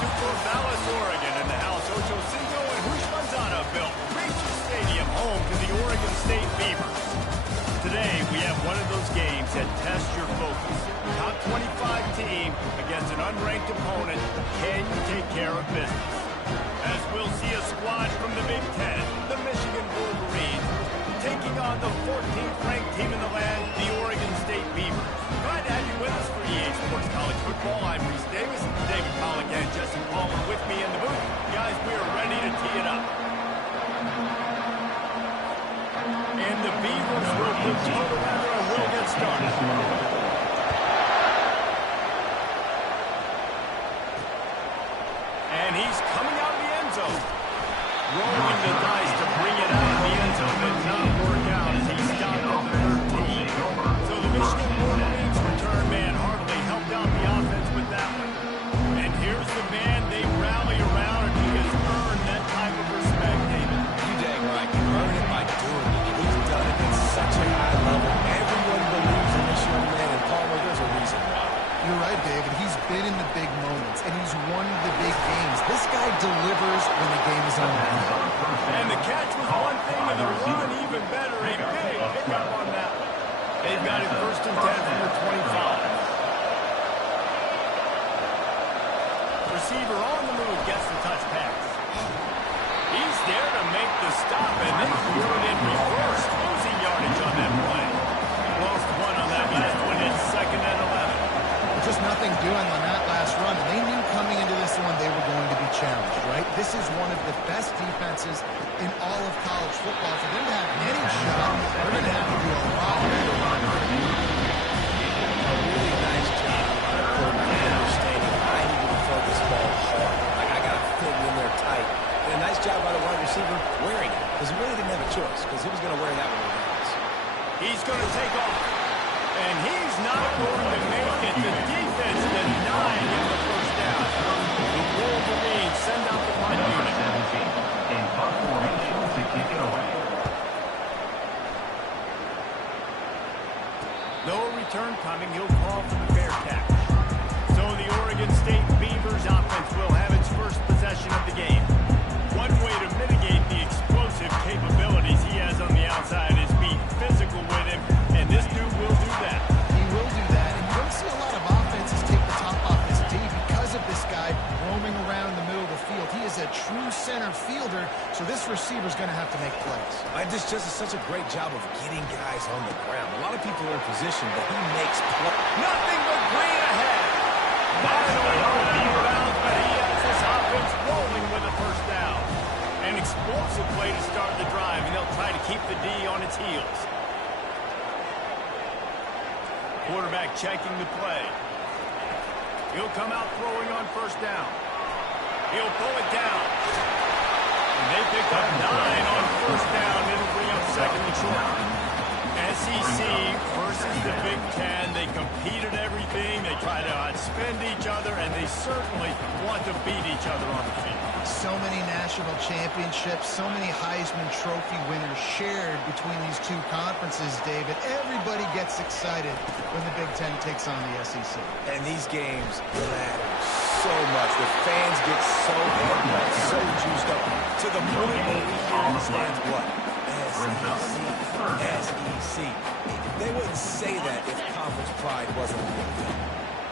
to Corvallis, Oregon, in the house Ocho Cinco and Hoosh Manzana built Reacher Stadium, home to the Oregon State Beavers. Today, we have one of those games that test your focus. Top 25 team against an unranked opponent. Can you take care of business? As we'll see a squad from the Big Ten, the Michigan Wolverines, taking on the 14th ranked team in the land, the Oregon State Beavers. Glad to have you with us for EA Sports College Football. I'm Reese Davis, David Pollack and Jesse Palmer with me in the booth. Guys, we are ready to tee it up. And the Beavers will put toe together and will get started. And he's coming out of the end zone. Rolling the dice to bring it out of the end zone. Did not work out as he stopped at the 13. So the Michigan Wolverines return man hardly helped out the offense with that one. And here's the man they rally around, and he has earned that type of respect, David. You dang right. You earn it by doing it. And he's done it at such a high level. Everyone believes in this young man, and Palmer, there's a reason why. You're right, David. He's been in the big moments, and he's won the big games. This guy delivers when the game is on. And the catch was one thing, and the run even better. A big pickup on that one. They've got it 1st and 10 from their 25. Receiver on the move gets the touch pass. He's there to make the stop, and they threw it in reverse, losing yardage on that play. Lost one on that last one. It's 2nd and 11. Just nothing doing on that last run, and they knew coming into this one they were going to be challenged, right? This is one of the best defenses in all of college football. For them to have any shot, they're going to have to do a lot better on it. A really nice job by the quarterback understanding I need to throw this ball hard. Like, I got to fit it in there tight. And a nice job by the wide receiver wearing it, because he really didn't have a choice, because he was going to wear that one regardless. He's going to take off. And he's not going to make it. The defense denying him the first down. The Wolverines send out the punt unit. In punt formation to kick it away. No return coming. He'll call for the fair catch. So the Oregon State Beavers offense will have its first possession of the game. One way to mitigate the explosive capabilities he has on the outside is be physical with him, and this dude will do that. He will do that, and you don't see a lot of offenses take the top off this D because of this guy roaming around in the middle of the field. He is a true center fielder, so this receiver's going to have to make plays. This just is such a great job of getting guys on the ground. A lot of people are in position, but he makes plays. Nothing but green ahead. Finally on the bounds, but he has this offense rolling with a first down. An explosive play to start the drive, and they'll try to keep the D on its heels. Quarterback checking the play. He'll come out throwing on first down. He'll pull it down. And they pick up 9 on first down. It'll bring up 2nd and short. SEC versus the Big Ten. They compete at everything. They try to outspend each other, and they certainly want to beat each other on the field. So many national championships, so many Heisman Trophy winners shared between these two conferences, David. Everybody gets excited when the Big Ten takes on the SEC. And these games matter so much. The fans get so amped up, so juiced up, to the point where we hear in the stands, what? SEC. They wouldn't say that if conference pride wasn't a big deal.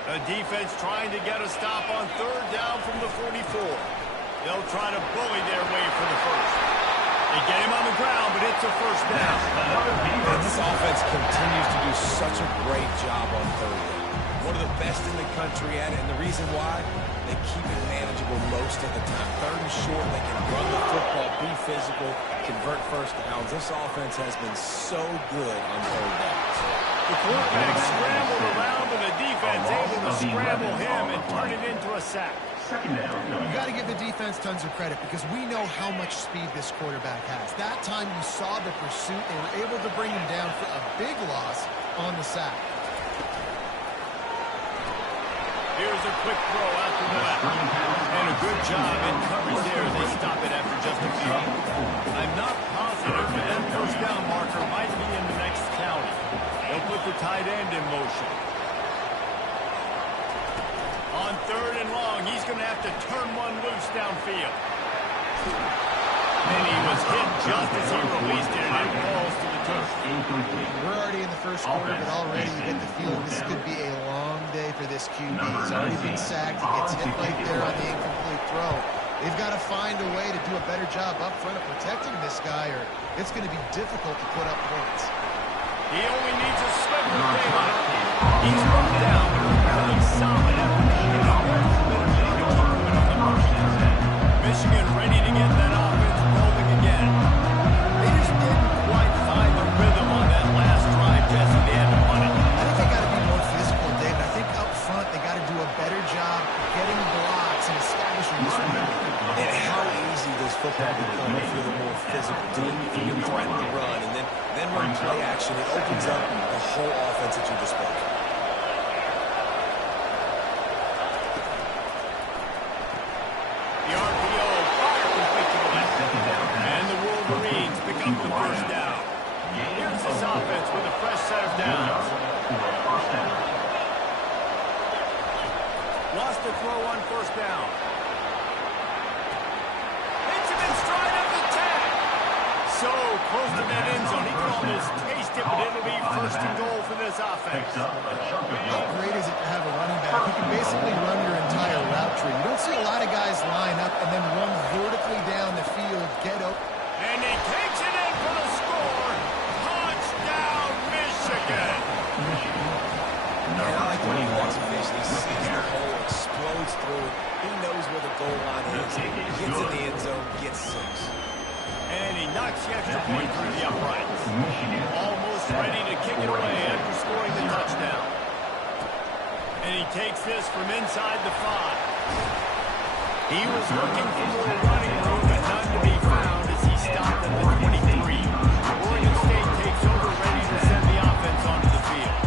The defense trying to get a stop on 3rd down from the 44. They'll try to bully their way for the first. They get him on the ground, but it's a first down. And this offense continues to do such a great job on 3rd down. One of the best in the country at it, and the reason why, they keep it manageable most of the time. 3rd and short, they can run the football, be physical, convert first downs. This offense has been so good on 3rd downs. The quarterback scrambled around, and the defense able to scramble him and turn it into a sack. You got to give the defense tons of credit because we know how much speed this quarterback has. That time you saw the pursuit. They were able to bring him down for a big loss on the sack. Here's a quick throw out to the left. And a good job in coverage there. They stop it after just a few. I'm not positive, but that first down marker might be in the next county. They'll put the tight end in motion. On 3rd and long, he's going to have to to turn one loose downfield. And he was hit just as he released it, and it falls to the turf. We're already in the first quarter, but already you get the feeling this could be a long day for this QB. He's already been sacked. He gets hit right there on the incomplete throw. They've got to find a way to do a better job up front of protecting this guy, or it's going to be difficult to put up points. He only needs a sliver of daylight. He's run down. Really solid effort. Michigan ready to get that offense rolling again. They just didn't quite find the rhythm on that last drive, Jesse. They had to run it. I think they got to be more physical, David. I think up front they got to do a better job getting blocks and establishing this rhythm. And how easy does football become if you're the more physical team? If you can threaten the run and then run play action, it opens up the whole offense that you just spoke. The RPO fire complete to the left. And the Wolverines pick up the first down. Here's this offense with a fresh set of downs. Lost to throw on first down. Hits him in stride of the 10. So close to that end zone. He can almost taste it, but it'll be first and goal for this offense. How great is it to have a running back who can basically run your entire route tree? You don't see a lot of guys line up and then run vertically down the field, get up. And he takes it in for the score. Touchdown, Michigan. I like the way he walks a vision. He sees the hole, explodes through it. He knows where the goal line is. Gets in the end zone, gets 6. And he knocks the extra point through the uprights. Almost ready to kick it away after scoring the touchdown. And he takes this from inside the 5. He was looking for more running room, but none to be found as he stopped at the 23. Oregon State takes over, ready to send the offense onto the field.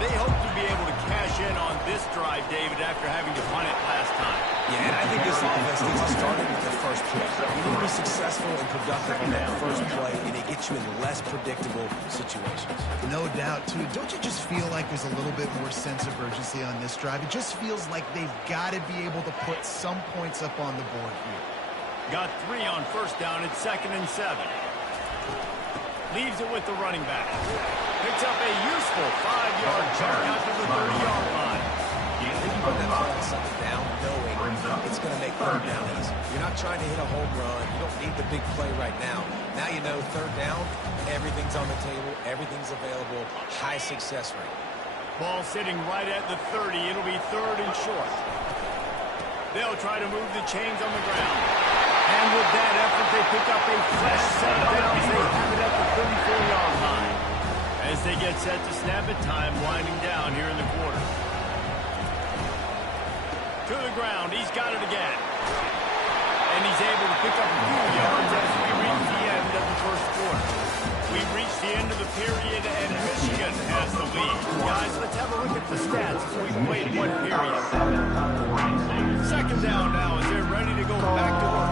They hope to be able to cash in on this drive, David, after having to punt it last time. Yeah, and I think this offense needs to start with the first play. You need to be successful and productive on that first play, and it gets you in less predictable situations. No doubt, too. Don't you just feel like there's a little bit more sense of urgency on this drive? It just feels like they've got to be able to put some points up on the board here. Got 3 on first down at 2nd and 7. Leaves it with the running back. Picks up a useful 5-yard chunk out to the 30-yard line. You put that ball on something down, knowing it's going to make third down easy. You're not trying to hit a home run. You don't need the big play right now. Now you know third down, everything's on the table, everything's available, high success rate. Ball sitting right at the 30. It'll be 3rd and short. They'll try to move the chains on the ground. And with that effort, they pick up a fresh set of downs. They have it at the 34-yard line. As they get set to snap it, time winding down here in the quarter. To the ground, he's got it again. And he's able to pick up a few yards as we reach the end of the first quarter. We've reached the end of the period, and Michigan has the lead. Guys, let's have a look at the stats as we've played one period. 2nd down now as they're ready to go back to work.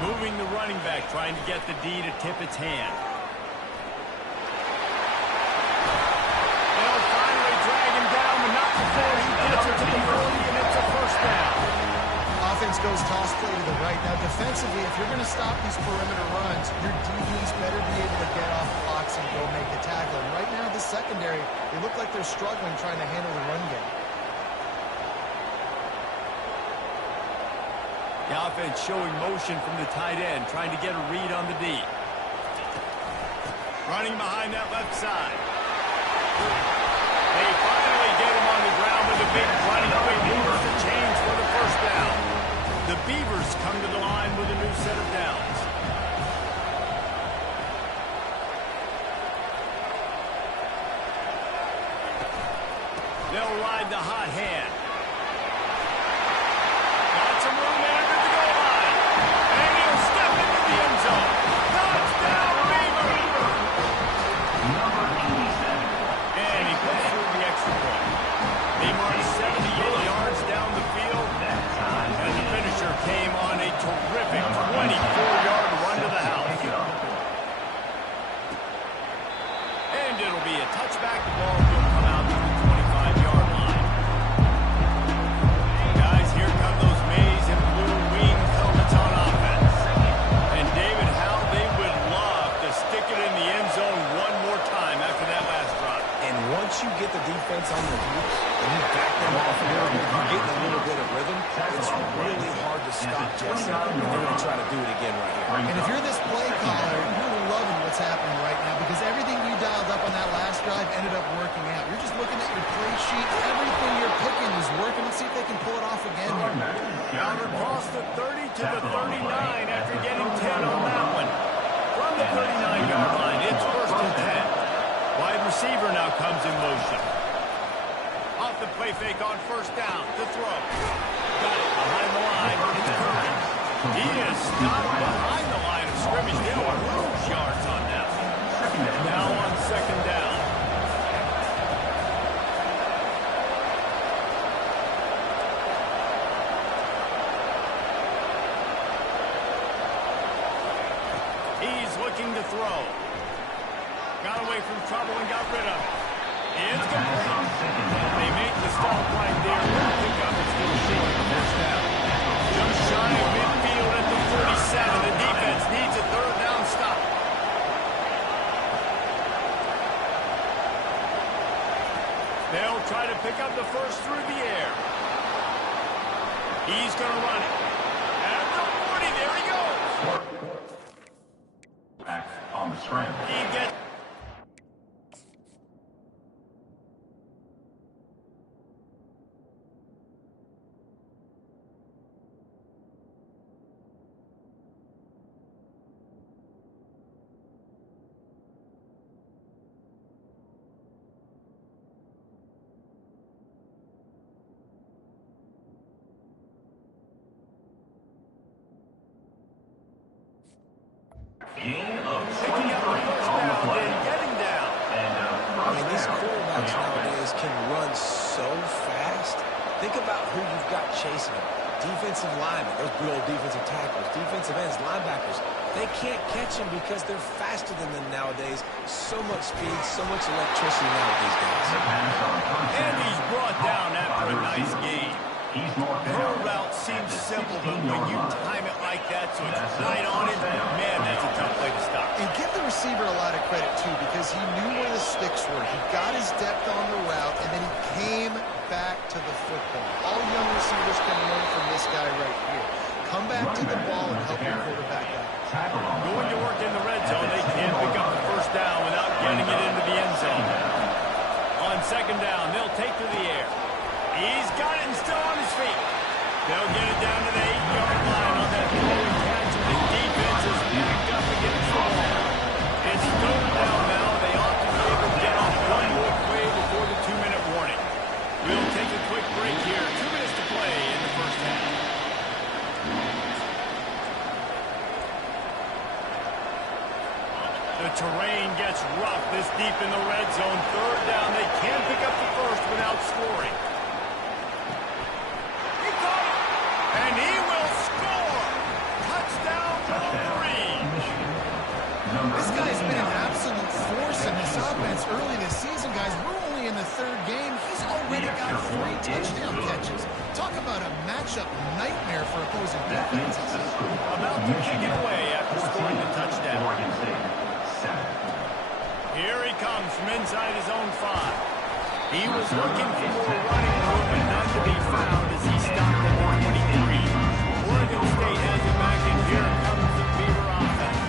Moving the running back, trying to get the D to tip its hand. They'll finally drag him down, but not before he gets it to the 40, and it's a first down. Offense goes toss play to the right. Now, defensively, if you're going to stop these perimeter runs, your DBs better be able to get off blocks and go make a tackle. And right now, the secondary, they look like they're struggling trying to handle the run game. The offense showing motion from the tight end, trying to get a read on the D. Running behind that left side. They finally get him on the ground with a big running play. Moves the chains for the first down. The Beavers come to the line with a new set of downs. They'll ride the hot hand. Got some room there to the goal line. And he'll step into the end zone. Touchdown, Beavers! And he puts through the extra point. They marched 78 yards down the field. And the finisher came on a terrific 24-yard run to the house. And it'll When you back them off here, you're getting a little bit of rhythm. It's really hard to stop Jesse, and they're going to try to do it again right here. And if you're this play caller, you're loving what's happening right now because everything you dialed up on that last drive ended up working out. You're just looking at your play sheet. Everything you're picking is working. Let's see if they can pull it off again here. Down across the 30 to the 39 after getting 10 on that one. From the 39-yard line, it's first and 10. Wide receiver now comes in motion. Off the play fake on first down to throw. Got it behind the line. It's Curry. He is stopped behind the line of scrimmage. They'll lose yards on that one. Now on second down. He's looking to throw. Got away from trouble and got rid of it. It's complete. They make the stop right there. Pick up and still short of the first down. Just shy of midfield at the 37. The defense needs a third down stop. They'll try to pick up the first through the air. He's going to run it. At the 40, there he goes. Back on the scramble. He gets Gain of picking up the 20 first on the down play. and getting down. And I mean, these quarterbacks nowadays can run so fast. Think about who you've got chasing them. Defensive linemen, those good old defensive tackles, defensive ends, linebackers. They can't catch them because they're faster than them nowadays. So much speed, so much electricity now with these guys. And he's brought down after a nice gain. He's more Her route seems simple, but when you time it like that so it's right on it, man, that's a tough play to stop. And give the receiver a lot of credit, too, because he knew where the sticks were. He got his depth on the route, and then he came back to the football. All young receivers can learn from this guy right here. Come back to the ball and help your quarterback out. Going to work in the red zone, they can't pick up the first down without getting it into the end zone. On second down, they'll take to the air. He's got it and still on his feet. They'll get it down to the 8-yard line on that throw and catch, and the defense is backed up against the wall. It's third down now. They ought to be able to get off one more play before the 2-minute warning. We'll take a quick break here. 2 minutes to play in the first half. The terrain gets rough this deep in the red zone. Third down. They can't pick up the first without scoring. He caught it, and he will score. Touchdown, Wolverine. This guy's been an absolute force in this offense early this season, guys. We're only in the third game. He's already got 3 touchdown catches. Talk about a matchup nightmare for opposing defenses. About to kick it away after scoring the touchdown. Oregon State, 7. Here he comes from inside his own 5. He was looking for more running room, but none to be found as he stopped at the 23. Oregon State has it back, and here comes the Beaver offense.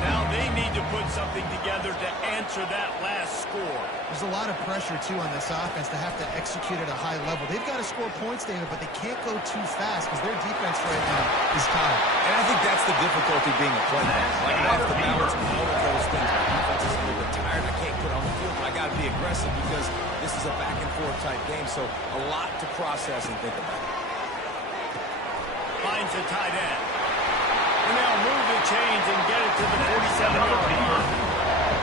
Now they need to put something together to answer that last score. There's a lot of pressure, too, on this offense to have to execute at a high level. They've got to score points, David, but they can't go too fast because their defense right now is tired. And I think that's the difficulty being a player. Like, I have to balance all of those things. My defense is a little bit tired. I can't put on the field, but I got to be aggressive because this is a back-and-forth type game, so a lot to process and think about. Finds the tight end. And they'll move the chains and get it to the 47-yard line.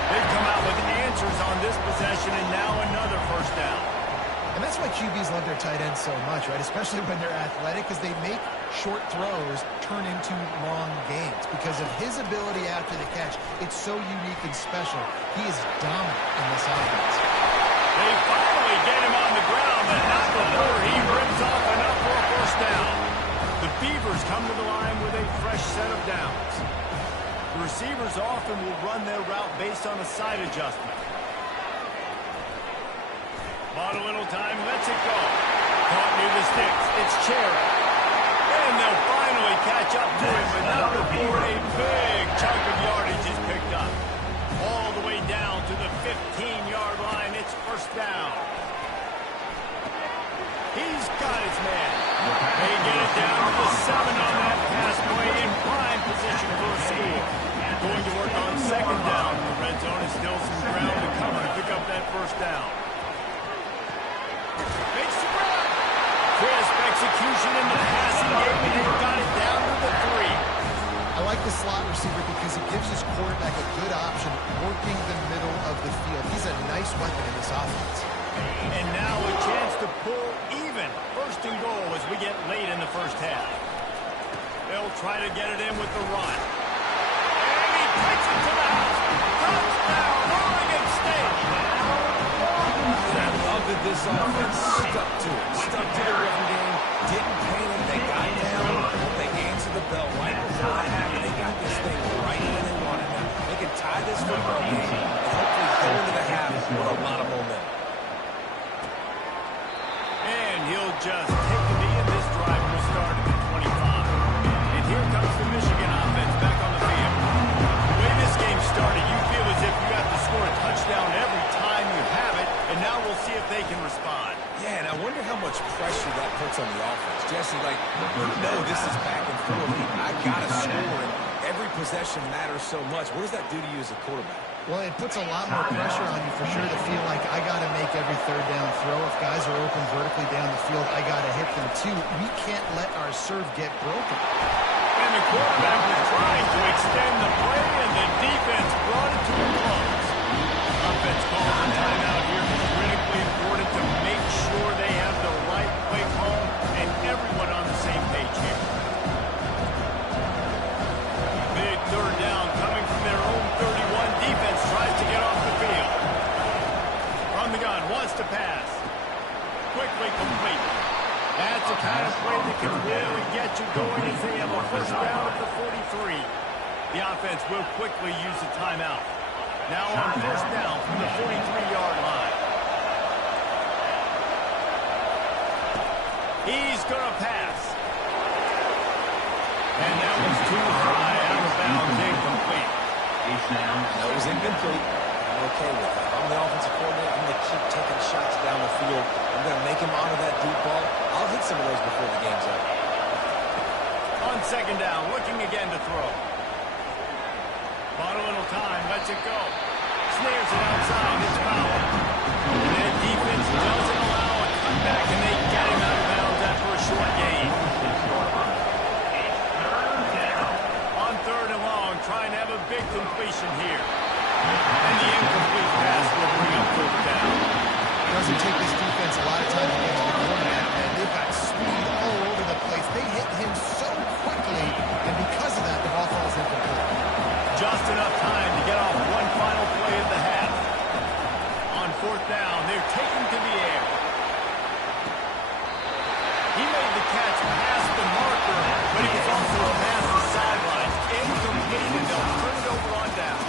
They've come out with answers on this possession, and now another first down. And that's why QBs love their tight ends so much, right? Especially when they're athletic, because they make short throws turn into long gains. Because of his ability after the catch, it's so unique and special. He is dominant in this offense. They finally get him on the ground, but not before he rips off enough for a first down. The Beavers come to the line with a fresh set of downs. The receivers often will run their route based on a side adjustment. Bought a little time, lets it go. Caught near the sticks. It's Cherry. And they'll finally catch up to him, but not before a big chunk of yardage is picked up. All the way down to the 15-yard line. It's first down. He's got his man. They get it down to the 7 on that pass play in prime position for a score. Going to work on second down. The red zone is still some ground to cover to pick up that first down. Makes the grab. Crisp execution in the passing game, and they've got it down to the 3. I like the slot receiver because it gives his quarterback a good option working the middle of the field. He's a nice weapon in this offense. And now a chance to pull even. First and goal as we get late in the first half. They'll try to get it in with the run. And he takes it to the house. Touchdown, Oregon State. And I love that this offense stuck to it. Stuck to the run game. Didn't panic. They got down. They answered the bell right before the half. And they got this thing right where they wanted now. They can tie this football game and hopefully go into the half with a lot of momentum. And he'll just take the knee, and this drive will start at the 25. And here comes the Michigan offense back on the field. The way this game started, you feel as if you have to score a touchdown every time you have it, and now we'll see if they can respond. Yeah, and I wonder how much pressure that puts on the offense. Jesse, like, you know this is back and forth. I got to score, and every possession matters so much. What does that do to you as a quarterback? Well, it puts a lot more pressure on you for sure to feel like I got to make every third down throw. If guys are open vertically down the field, I got to hit them too. We can't let our serve get broken. And the quarterback was trying to extend the play, and the defense brought it to a close. Offense calls a timeout here. Critically important to make sure they have the right play call and everyone on the same page here. Big third down coming from their own 31. Defense tries to get off the field. From the gun, wants to pass. Quickly complete. That's the kind of play that can really get you going as they have a first down at the 43. The offense will quickly use the timeout. Now on first down from the 43-yard line. He's going to pass. And that was too high, out of bounds, incomplete. That was incomplete. I'm okay with that. I'm the offensive coordinator. I'm going to keep taking shots down the field. I'm going to make him honor that deep ball. I'll hit some of those before the game's up. On second down, looking again to throw. Bought a little time, lets it go. Snares it outside, it's foul. And then defense doesn't allow a cutback, and they get him out of bounds after a short gain. On third and long, trying to have a big completion here. And the incomplete pass will bring up fourth down. It doesn't take this defense a lot of time to get to the quarterback, man. They've got speed all over the place. They hit him so quickly, and because of that, the ball falls incomplete. Just enough time to get off one final play of the half. On fourth down, they're taken to the air. He made the catch past the marker, but he was also past the sidelines. Incomplete, and they'll turn it over on down.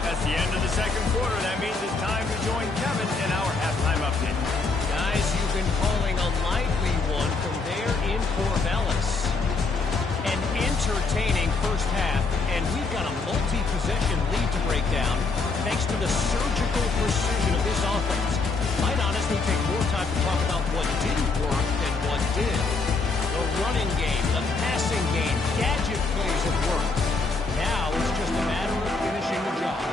That's the end of the second quarter. That means it's time to join Kevin in our halftime update. Guys, you've been calling a lively one from there in Corvallis. An entertaining first half, and we've got a multi-possession lead to break down thanks to the surgical precision of this offense. Might honestly take more time to talk about what didn't work than what did. The running game, the passing game, gadget plays have worked. Now it's just a matter of finishing the job.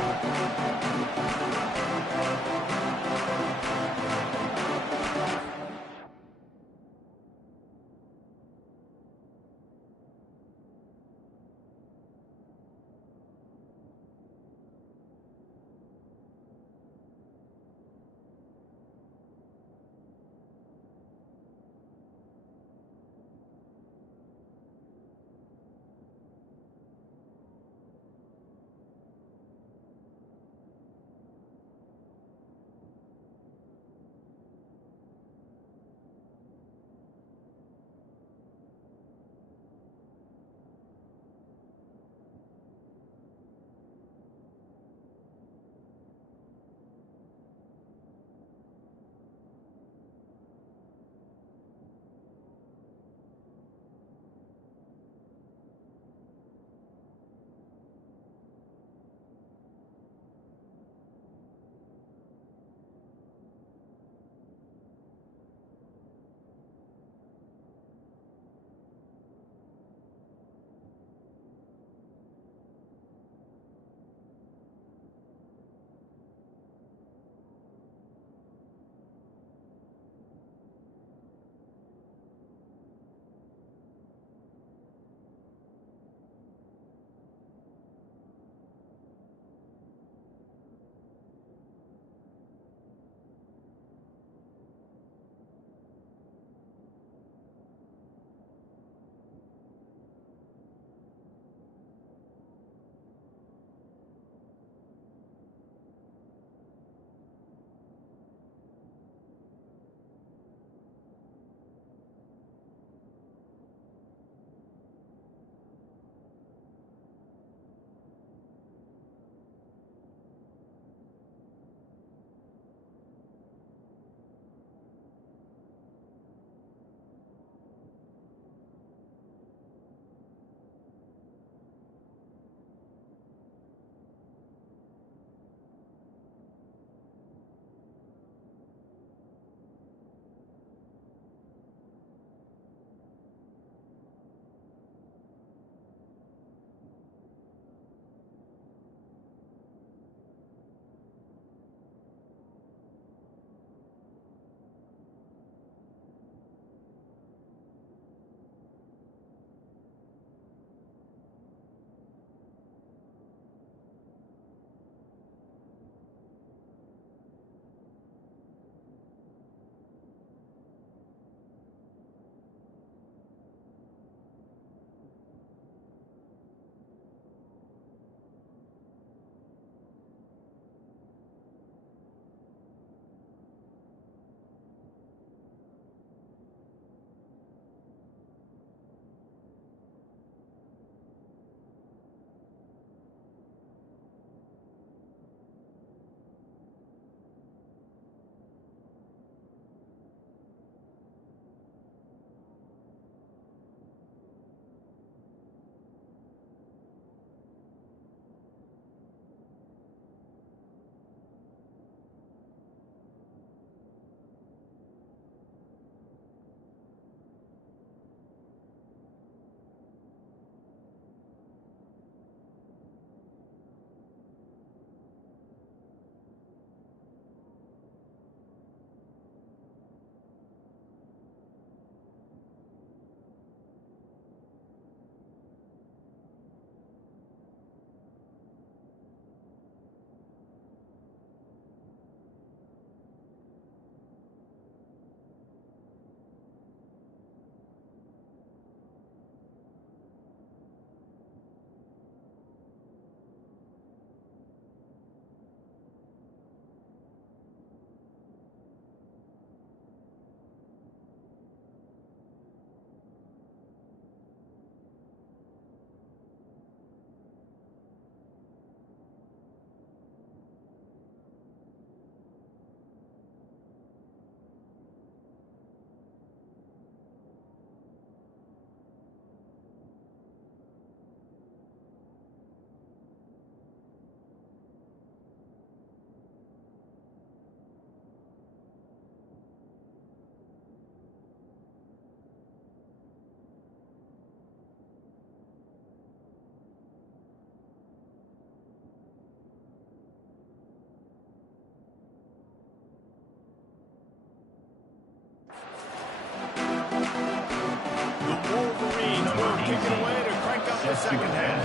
kicking away to crank up the second half.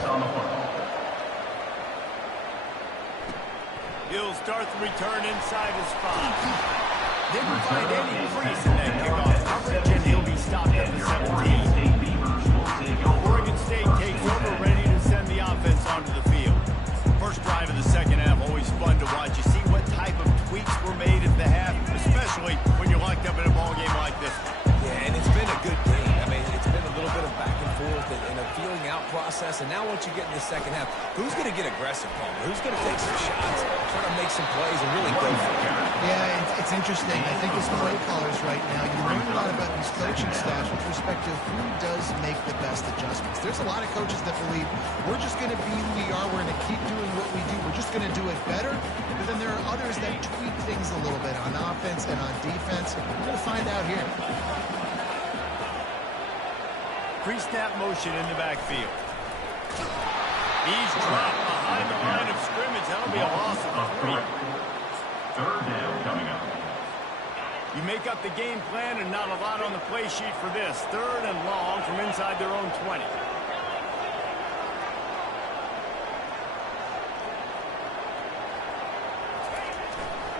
He'll start the return inside his 5. Didn't find any crease in that kickoff coverage, and he'll be stopped at the 17. Oregon State takes over, ready to send the offense onto the field. First drive of the second half, always fun to watch. You see what type of tweaks were made at the half, especially when you're locked up in a ball game like this. Yeah, and it's been a good game. I mean, it's been a little bit of back and forth and a feeling out process. And now once you get in the second half, who's going to get aggressive, Palmer? Who's going to take some shots, try to make some plays, and really go for it? Yeah, it's interesting. I think as play callers right now, you learn a lot about these coaching staffs with respect to who does make the best adjustments. There's a lot of coaches that believe we're just going to be who we are. We're going to keep doing what we do. We're just going to do it better. But then there are others that tweak things a little bit on offense and on defense. We're going to find out here. Pre-snap motion in the backfield. He's dropped behind the line of scrimmage. That'll be a loss of 3. Third down coming up. You make up the game plan and not a lot on the play sheet for this. 3rd and long from inside their own 20.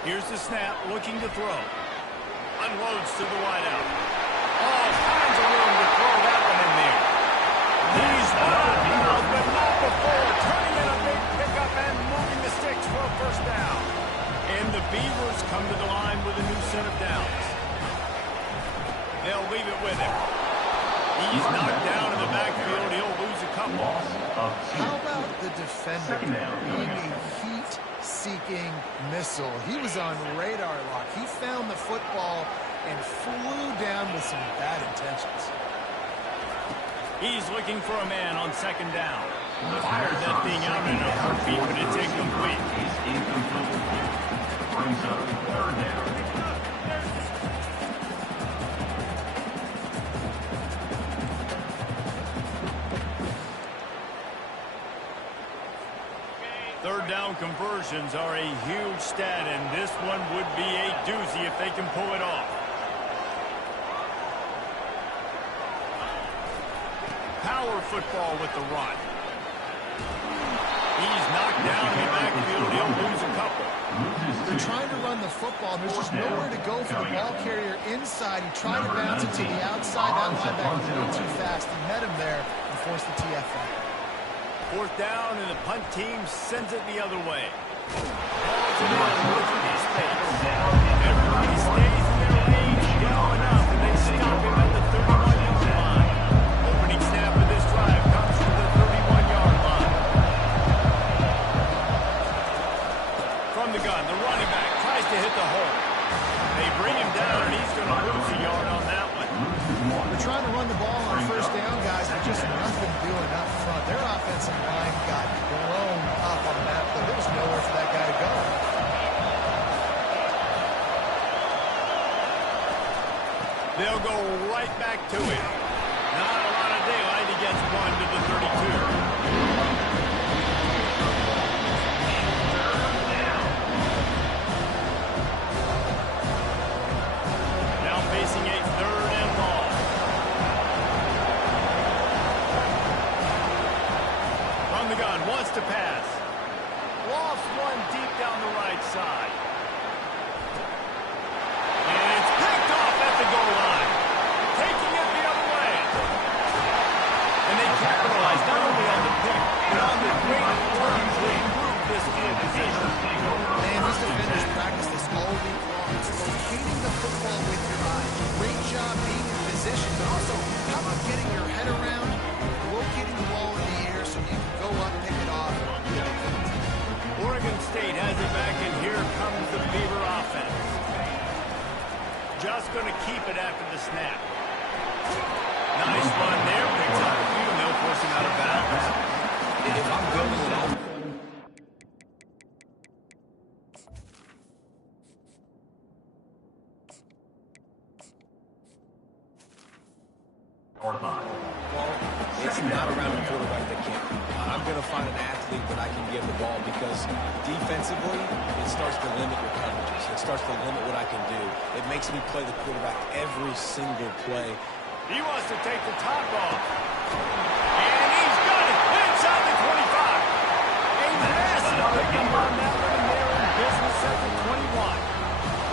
Here's the snap, looking to throw. Unloads to the wideout. All kinds of room to throw that one in there. He's wild, but not before. Turning in a big pickup and moving the sticks for a first down. And the Beavers come to the line with a new set of downs. They'll leave it with him. He's knocked down in the backfield. He'll lose a couple. How about the defender being a heat-seeking missile? He was on radar lock. He found the football and flew down with some bad intentions. He's looking for a man on 2nd down. Fired that thing out in a heartbeat, but it's incomplete. Brings up 3rd down. Third down conversions are a huge stat, and this one would be a doozy if they can pull it off. Power football with the run. He's knocked down in the backfield. He'll lose a couple. They're trying to run the football. There's just nowhere to go for the ball carrier inside. He tried to bounce it to the outside. That linebacker went too fast. He met him there and forced the TFL. 4th down, and the punt team sends it the other way. Balls it in, looking at space. Everybody stays in their range, going up, and they stop him at the 31-yard line. Opening snap of this drive comes from the 31-yard line. From the gun, the running back tries to hit the hole. They bring him down, and he's going to lose a yard on that one. They're trying to run the ball on 1st down, guys, but just nothing doing up front. Their offensive line got blown up on that, but there was nowhere for that guy to go. They'll go right back to him. Not a lot of daylight. He gets 1 to the 32. Facing a 3rd and long. From the gun, wants to pass. Lofts one deep down the right side. And it's picked off at the goal line. Taking it the other way. And they capitalize not only on the pick, but on the great work to improve this field position. Man, these defenders practice this all week long. It's locating the football with your eyes. Great job being in position, but also, how about getting your head around, locating the ball in the air so you can go up, pick it off. Oregon State has it back, and here comes the Beaver offense. Just going to keep it after the snap. Nice run there, picks up a few, and they'll force him out of bounds. If I'm building an offense, it's not around a quarterback that can't. I'm going to find an athlete that I can give the ball because defensively, it starts to limit your coverages. It starts to limit what I can do. It makes me play the quarterback every single play. He wants to take the top off. And he's got it inside the 25. A massive pickup on that one, and they're in business at the 21.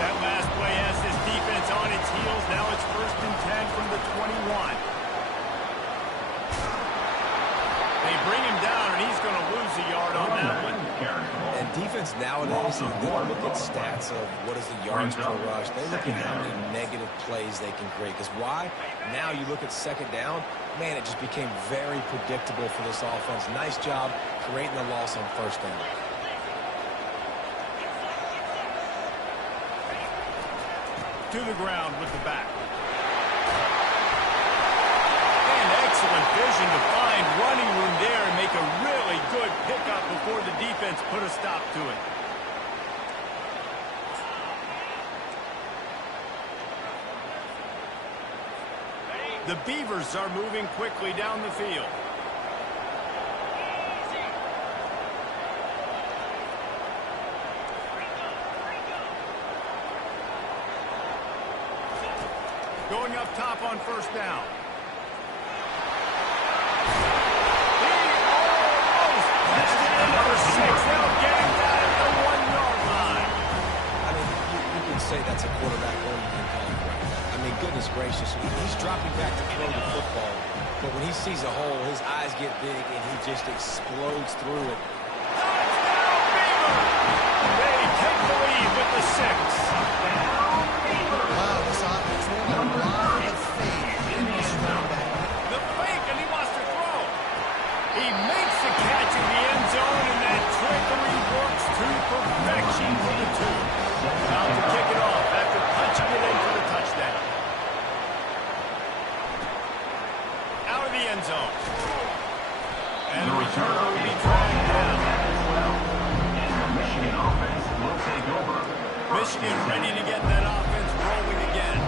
That last play has this defense on its heels. Now it's 1st and 10 from the 21. They bring him down, and he's going to lose a yard on that one. And defense nowadays, they don't look at stats of what is the yards per rush. They look at how many negative plays they can create. Because why? Now you look at 2nd down, man, it just became very predictable for this offense. Nice job creating the loss on 1st down. To the ground with the back. And excellent vision to find running room there and make a really good pickup before the defense put a stop to it. The Beavers are moving quickly down the field. Going up top on 1st down. He almost pushed it in for 6. They'll get him down at the 1-yard line. I mean, you can say that's a quarterback-only mentality, right? I mean, goodness gracious, he's dropping back to throw the football, but when he sees a hole, his eyes get big, and he just explodes through it. Touchdown, Beaver! They take the lead with the 6. Wow, this offense really a lot of faith in this running back. The fake, and he wants to throw. He makes the catch in the end zone, and that trickery works to perfection for the 2. Now to kick it off after punching it in for the touchdown. Out of the end zone. And the returner will be dragged down. And the Michigan offense will take over. Michigan ready to get that offense rolling again.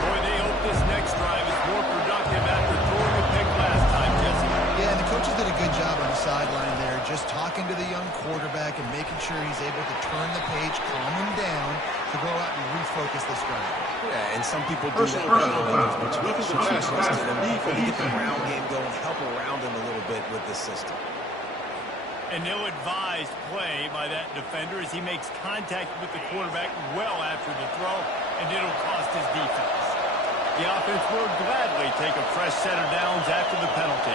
Boy, they hope this next drive is more productive after throwing a pick last time, Jesse. Yeah, and the coaches did a good job on the sideline there, just talking to the young quarterback and making sure he's able to turn the page, calm him down, to go out and refocus this drive. Yeah, and some people do that well. Get the ground game going, help around him a little bit with this system. An ill-advised play by that defender as he makes contact with the quarterback well after the throw, and it'll cost his defense. The offense will gladly take a fresh set of downs after the penalty.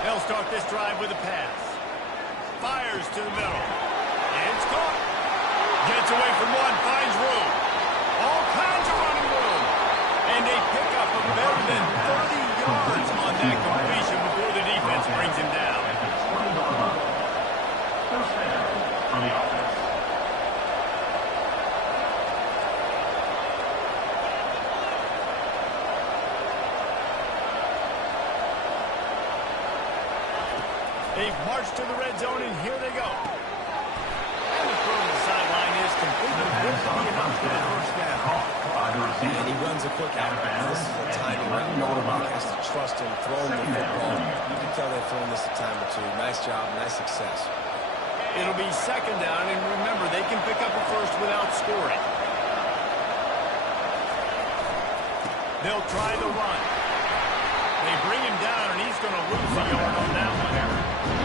They'll start this drive with a pass. Fires to the middle. It's caught. Gets away from one, finds room. All kinds of running room. And a pickup of better than 30 yards on that completion before the defense brings him down. First down for the offense. They've marched to the red zone, and here they go. And the throw to the sideline is completed. This will be enough for the first down. And he runs a quick out. This is a timing route. Quarterback has to trust him, throwing the football. You can tell they've thrown this a time or two. Nice job, nice success. It'll be 2nd down, and remember, they can pick up a first without scoring. They'll try the run. They bring him down, and he's going to lose a yard on that one.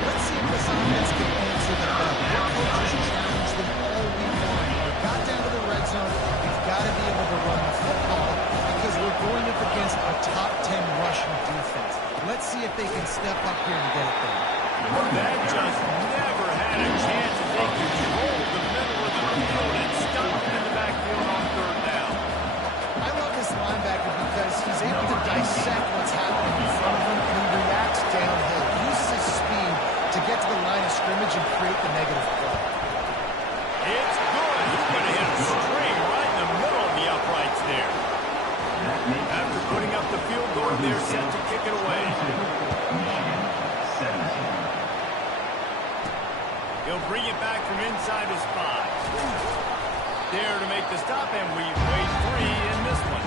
Let's see if this offense can answer the bell. Their coaches challenged them all week long. When it got down to the red zone, we've got to be able to run the football because we're going up against a top 10 rushing defense. Let's see if they can step up here and get it done. That just never had a chance as they controlled the middle of the field and stopped him in the backfield on 3rd down. I love this linebacker because he's able to dissect what's happening in front of him and he reacts downhill. He uses his speed to get to the line of scrimmage and create the negative play. It's good. He's going to hit a string right in the middle of the uprights there. After putting up the field goal, they're set to kick it away. He'll bring it back from inside his 5. There to make the stop, and we've weighed 3 in this one.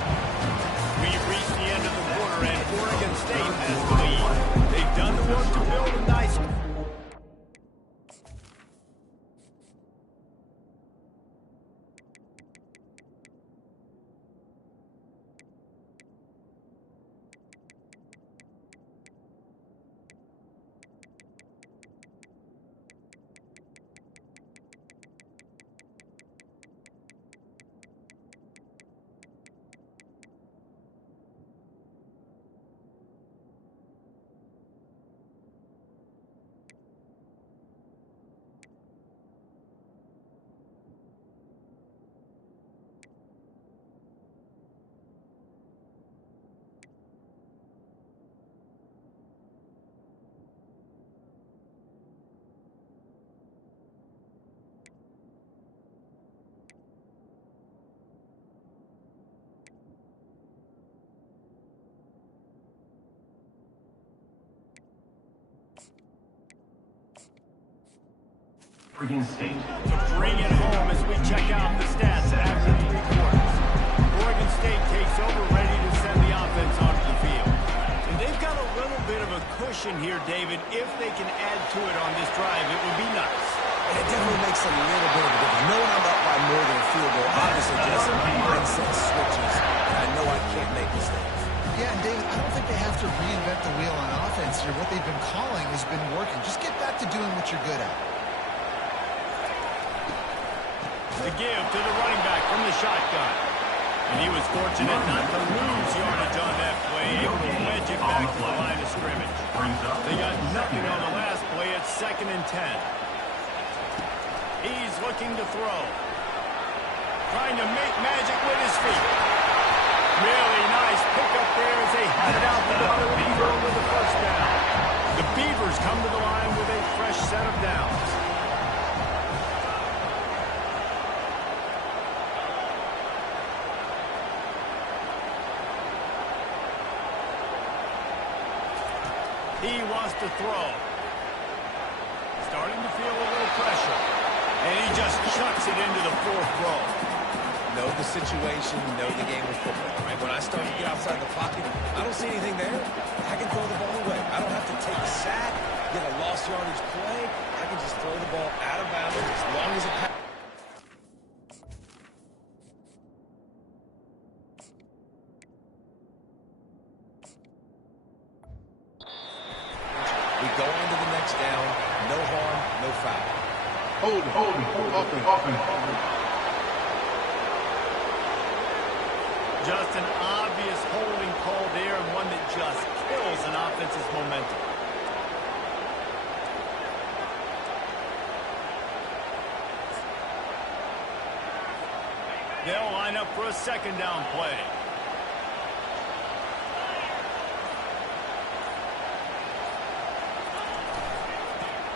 We've reached the end of the quarter, and Oregon State has the lead. They've done the work to build a nice... Oregon State. To bring it home as we check out the stats after 3 quarters. Oregon State takes over, ready to send the offense onto the field. And they've got a little bit of a cushion here, David. If they can add to it on this drive, it would be nice. And it definitely makes a little bit of a difference. Knowing I'm up by more than a field goal, obviously just mindset switches, and I know I can't make mistakes. Yeah, and David, I don't think they have to reinvent the wheel on offense here. What they've been calling has been working. Just get back to doing what you're good at. To give to the running back from the shotgun. And he was fortunate not to lose yardage on that play, able to wedge it back to the line of scrimmage. They got nothing on the last play. It's 2nd and 10. He's looking to throw. Trying to make magic with his feet. Really nice pickup there as they head it out to the 34 with the first down. The Beavers come to the line with a fresh set of downs. He wants to throw. Starting to feel a little pressure. And he just chucks it into the 4th row. Know the situation, know the game of football, right? When I start to get outside the pocket, I don't see anything there. I can throw the ball away. I don't have to take a sack, get a lost yardage play. I can just throw the ball out of bounds as long as it passes. We go on to the next down. No harm, no foul. Open. Just an obvious holding call there, and one that just kills an offense's momentum. They'll line up for a 2nd down play.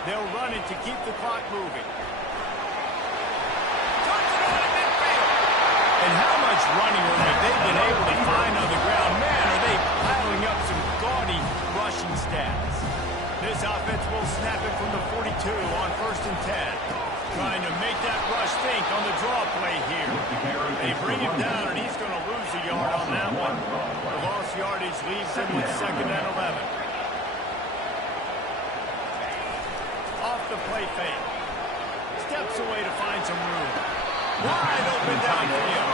They'll run it to keep the clock moving. Touchdown midfield. And how much running room have they been able to find on the ground? Man, are they piling up some gaudy rushing stats. This offense will snap it from the 42 on 1st and 10. Trying to make that rush think on the draw play here. They bring him down, and he's going to lose a yard on that one. The lost yardage leaves him with 2nd and 11. Off the play fake. Steps away to find some room. Wide open downfield.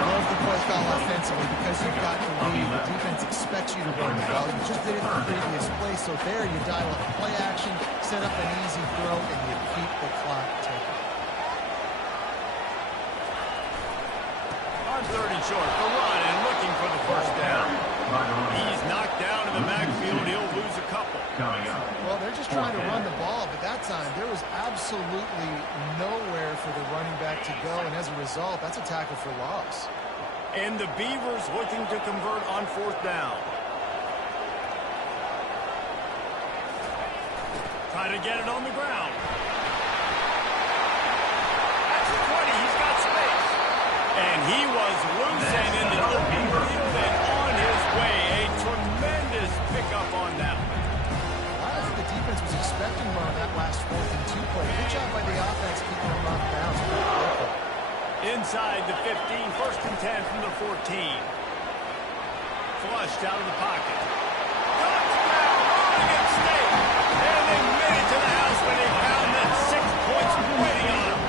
Love the play call offensively because you've got the lead. The defense expects you to run the ball. You just did it in the previous play, so there you dial up play action, set up an easy throw, and you keep the clock ticking. On 3rd and short, the run and looking for the first down. He's knocked down in the backfield. He'll lose a couple. Well, they're just trying to run the ball, but that time there was absolutely nowhere for the running back to go, and as a result, that's a tackle for loss. And the Beavers looking to convert on 4th down. Trying to get it on the ground. That's the 20. He's got space. And he was losing in the open field and on his way. A tremendous pickup on that one. The defense was expecting more on that last 4th and 2 play. Good job by the offense keeping them off bounds. Inside the 15, 1st and 10 from the 14. Flushed out of the pocket. Touchdown, Oregon State. And they made it to the house when they found that 6 points waiting on them.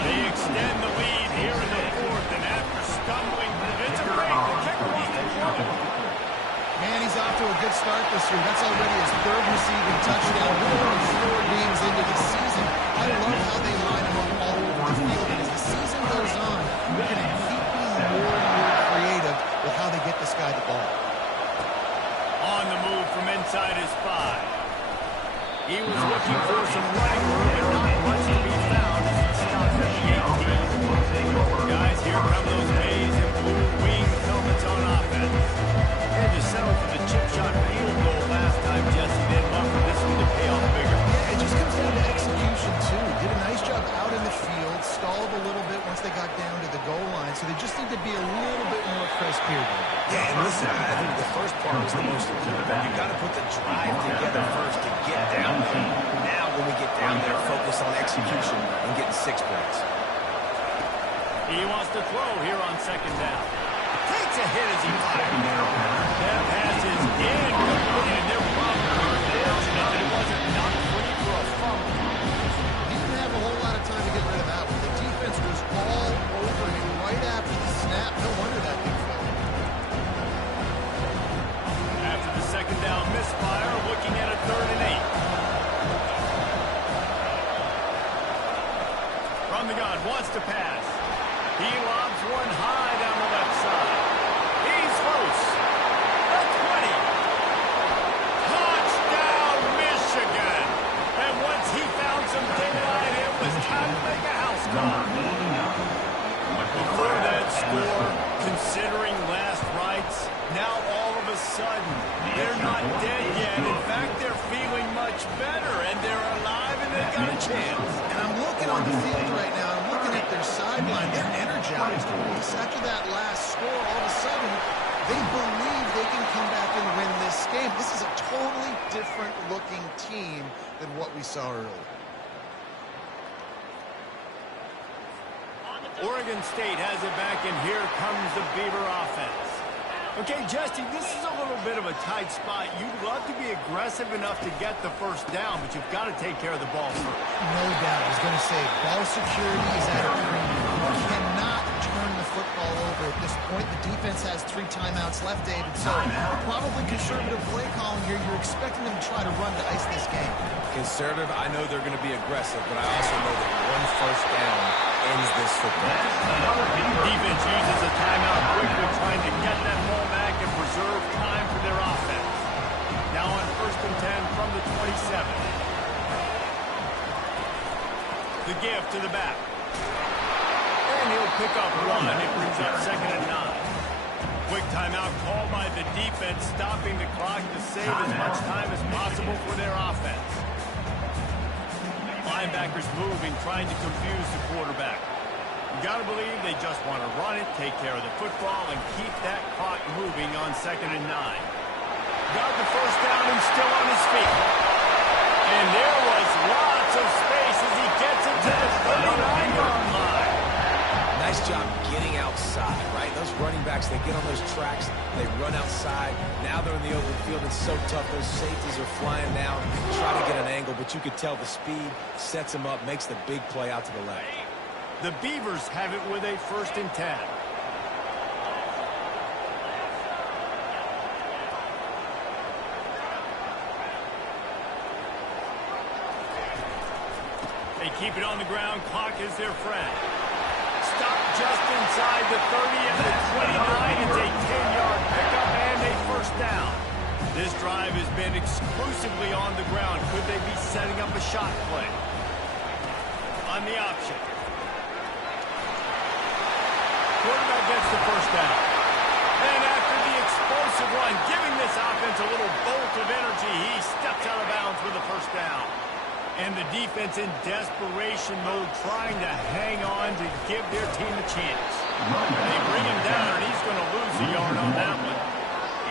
They extend the lead here in the 4th, and after stumbling, it's a break. The kicker wants to throw. Man, he's off to a good start this year. That's already his 3rd receiving touchdown. We're only 4 games into the season. I love how they line him up all over the field. And as the season goes on, we're going to keep being more and more creative with how they get this guy the ball. On the move from inside his 5. He was looking for some running room, but not much to be found as he stops at the 18. Guys, here come those maize and blue winged helmets on offense. Had to settle for the chip shot field goal last time, Jesse. Then look for this one to pay off bigger. Yeah, it just comes down to execution, too. Did a nice job out in the field, stalled a little bit once they they got down to the goal line, so they just need to be a little bit more crisp here. Yeah, and listen, I think the first part was the most important. You got to put the drive together first to get down there. Now, when we get down there, focus on execution and getting 6 points. He wants to throw here on second down. Takes a hit as he fires. That pass is incomplete, and they're probably fortunate that it wasn't knocked free for a fumble. He didn't have a whole lot of time to get rid of that one. The defense was all over him right after the snap. No wonder that big fell. After the second down misfire, looking at a 3rd and 8. From the gun, wants to pass. He lobs one high down the left side. He's loose. The 20. Touchdown, Michigan. And once he found some daylight, it was time to make a house call. Before that score, considering last rites, now all of a sudden, they're not dead yet. In fact, they're feeling much better, and they're alive, and they've got a chance. And I'm looking on the field right now. I'm looking at their sideline. They're energized. After that last score, all of a sudden, they believe they can come back and win this game. This is a totally different looking team than what we saw earlier. Oregon State has it back, and here comes the Beaver offense. Okay, Justy, this is a little bit of a tight spot. You'd love to be aggressive enough to get the first down, but you've got to take care of the ball first. No doubt. I was going to say, ball security is at a premium. You cannot turn the football over at this point. The defense has 3 timeouts left, David, so probably conservative play calling here. You're expecting them to try to run to ice this game. Conservative, I know they're going to be aggressive, but I also know that 1 first down ends this football. Defense uses a timeout quickly, trying to get that ball back and preserve time for their offense. Now on 1st and 10 from the 27. The give to the back. And he'll pick up 1. It brings up 2nd and 9. Quick timeout called by the defense, stopping the clock to save as much time as possible for their offense. Linebackers moving, trying to confuse the quarterback. You got to believe they just want to run it, take care of the football, and keep that clock moving on 2nd and 9. Got the first down and still on his feet. And there was lots of space as he gets it to the 39-yard line. Nice job getting outside, right? Those running backs, they get on those tracks, they run outside. Now they're in the open field. It's so tough. Those safeties are flying down, try to get an angle, but you could tell the speed sets them up, makes the big play out to the left. The Beavers have it with a 1st and 10. They keep it on the ground. Clock is their friend. Stop just inside the 30 and the 29. It's a 10-yard pickup and a first down. This drive has been exclusively on the ground. Could they be setting up a shot play? On the option. Quarterback gets the first down. And after the explosive run, giving this offense a little bolt of energy, he steps out of bounds with a first down. And the defense in desperation mode, trying to hang on to give their team a chance. They bring him down, and he's going to lose a yard on that one.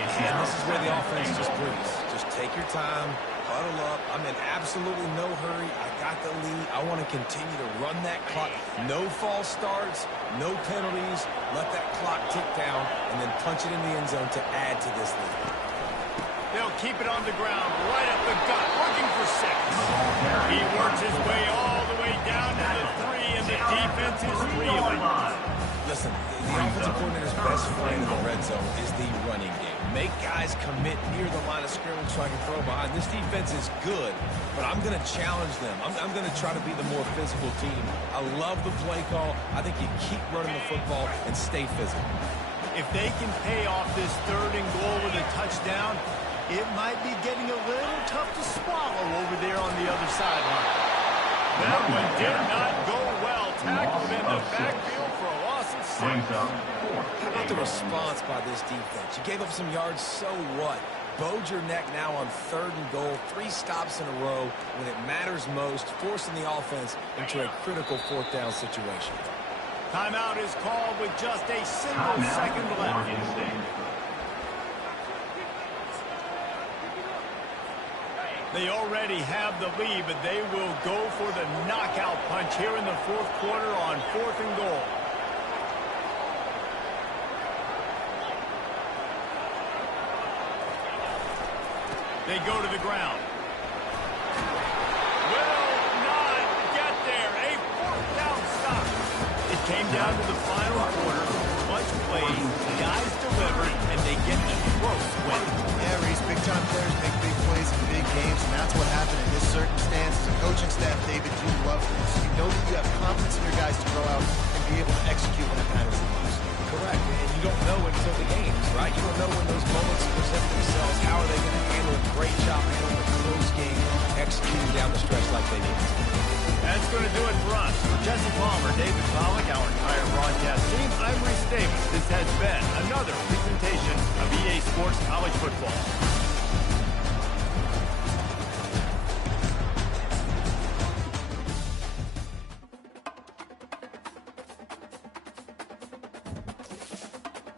And this is where the offense just breathes. Just take your time, huddle up. I'm in absolutely no hurry. I got the lead. I want to continue to run that clock. No false starts, no penalties. Let that clock tick down, and then punch it in the end zone to add to this lead. They'll keep it on the ground, right up the gut, looking for 6. He works his way all the way down to the 3, and the defense is reeling. Listen, the offensive coordinator's best friend in the red zone is the running game. Make guys commit near the line of scrimmage so I can throw behind. This defense is good, but I'm going to challenge them. I'm going to try to be the more physical team. I love the play call. I think you keep running the football and stay physical. If they can pay off this 3rd and goal with a touchdown, it might be getting a little tough to swallow over there on the other sideline. That one did not go well. Tackled in the backfield for a loss of 6. How about the response by this defense? You gave up some yards, so what? Bowed your neck now on 3rd and goal. 3 stops in a row when it matters most, forcing the offense into a critical 4th down situation. Timeout is called with just a single second left. Oregon State. They already have the lead, but they will go for the knockout punch here in the fourth quarter on 4th and goal. They go to the ground. Will not get there. A 4th down stop. It came down to the final quarter. Much played. The guys delivered, and they get a close win. Yeah, Reese, big-time players make big plays in big games, and that's what happened in this circumstance. As a coaching staff, David, you love this. You know that you have confidence in your guys to go out and be able to execute when it matters the most. Correct, and you don't know until the games, right? You don't know when those moments present themselves. How are they going to handle it? Great job handling a close game, executing down the stretch like they need. That's going to do it for us. For Jesse Palmer, David Pollack, our entire broadcast team, I'm Reese Davis. This has been another presentation of EA Sports College Football.